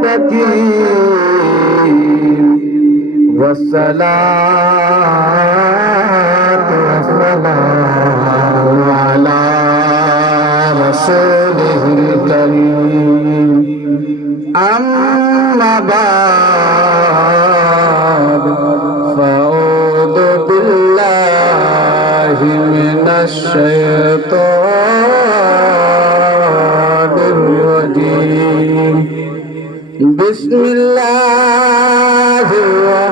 المتقين والصلاة والسلام على رسوله الكريم أما بعد فأعوذ بالله من الشيطان بسم الله الرحمن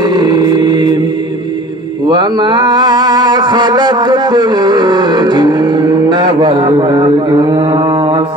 الرحيم وما خلقت الجن والإنس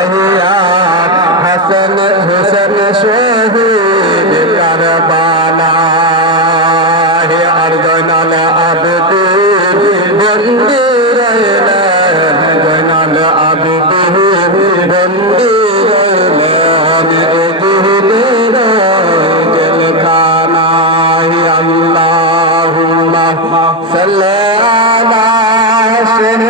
রহিয়া হাসন হুসেন শহীদ কারবালা হে আরজনাল আবদু বন্দি রইলেন, জয়নাল আবদু বন্দি اللهم صل على سيدنا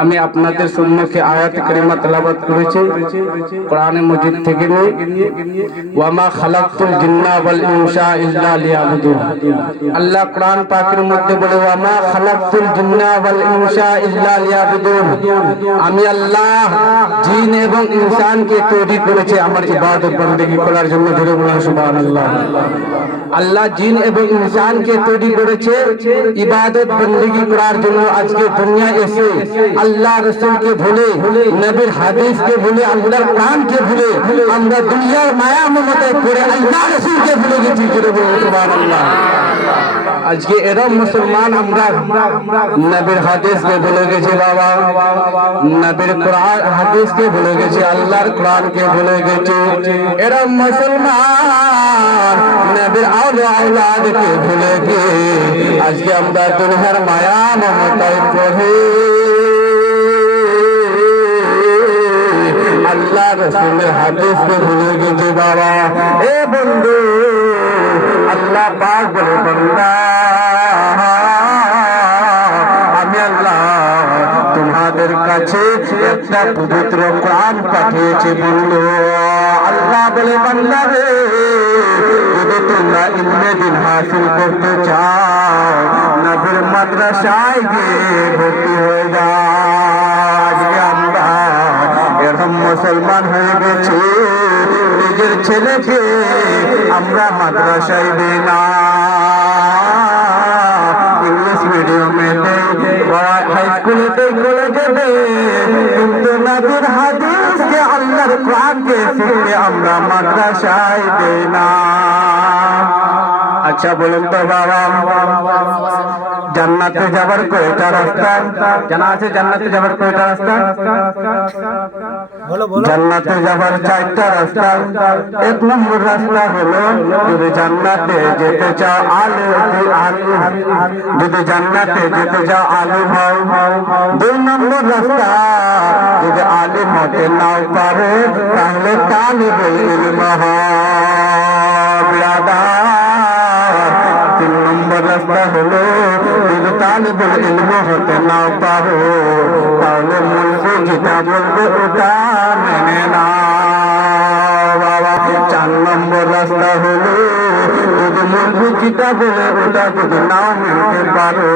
আমি আপনাদের সম্মুখে আয়াত কারিমা তেলাওয়াত করেছি, কোরআনে মজিদ থেকে ওয়ামা খালাকতুল জিন্না ওয়াল ইনসা ইল্লা লিয়াবুদুন। আল্লাহ কোরআন পাকের মধ্যে বলে, ওয়ামা খালাকতুল জিন্না ওয়াল ইনসা ইল্লা লিয়াবুদুন। আমি আল্লাহ জিন এবং ইনসানকে তৈরি করেছে আমার ইবাদত বন্দেগী করার জন্য। ধরে বলুন সুবহানাল্লাহ। আল্লাহ জিন এবং ইনসানকে তৈরি করেছে, ইবাদত বন্দেগী করার জন্য আজকে দুনিয়া এসে আল্লাহ রসুলকে ভুলে, নবীর হাদিসকে ভুলে, আল্লাহর কোরআনকে ভুলে, আমরা দুনিয়ার মায়া মমতায় পড়ে আল্লাহ রসুলকে ভুলে গেছি, জোরে বলুন সুবহানাল্লাহ। আজকে এরম মুসলমান আমরা নবীর হাদিসকে ভুলে গেছি বাবা নবীর কোরআন হাদিসকে ভুলে গেছি আল্লাহর কোরআনকে ভুলে গেছি এরম মুসলমান নবীর আউল আউলাদকে ভুলে গিয়ে আজকে আমরা দুনিয়ার মায়া মমতায় পড়ে আল্লাহ রসুলের হাদিসকে ভুলে গেছি বাবা এ বন্ধু আল্লাহ পাক বলে, বন্দা, আমি আল্লাহ তোমাদের কাছে একটা পবিত্র কোরআন পাঠিয়েছি বলল আল্লাহ বলে, বান্দা রে, যদি তোমরা ইলমে দিন হাসিল করতে চাও, নবীর মাদ্রাসায় গিয়ে ভর্তি হয়ে যাও। আজকে আমরা এরকম মুসলমান হয়ে গেছি। নিজের ছেলেকে আমরা মাদ্রাসায় দিই না। ইংলিশ মিডিয়ামে দেই হাই স্কুলে দেই কলেজে কিন্তু নবীর হাদিসকে আল্লাহর কোরআনকে শিখতে আমরা মাদ্রাসায় দেই না। আচ্ছা বলুন তো বাবা। জান্নাতে যাবার কয়টা রাস্তা? জানা আছে জান্নাতে যাবার কয়টা রাস্তা? জান্নাতে যাবার চারটা রাস্তা। এক নম্বর রাস্তা হলো যদি জান্নাতে যেতে চাও আলু আলু যদি জান্নাতে যেতে চাও আলু হও দুই নম্বর রাস্তা যদি আলিম হতে নাও পারো তাহলে তালিবে ইলম বিরাদার তিন নম্বর হলো যদি তালিবুল ইলম হতে নাও পারো তাহলে মুলবি যেটা বলবে ওটা মেনে নাও বাবা চার নম্বর রাস্তা হলো যদি মুলবি যেটা বলে ওটা যদি নাও মিলতে পারো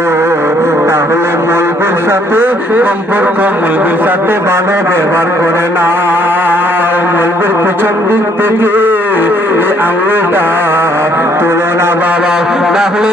তাহলে মলবির সাথে সম্পর্ক মলবির সাথে ভালো ব্যবহার করে না মলবির পিছন দিক থেকে আঙুলটা তুলো না বাবা তাহলে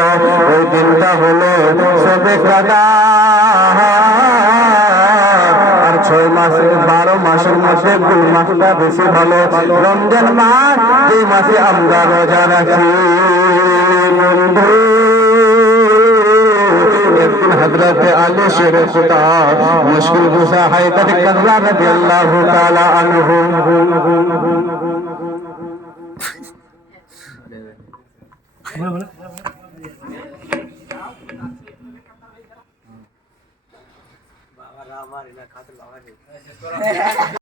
দিনটা হলো শবে কদর আর ছয় মাস, বারো মাসের মধ্যে কোন মাসটা বেশি ভালো। রমজান মাস যে মাসে আমরা রোজা রাখি। বন্ধু খুদা, মুশকিল গুসা হায়দার কাজা রাদিয়াল্লাহু তাআলা আনহু। 他是老二你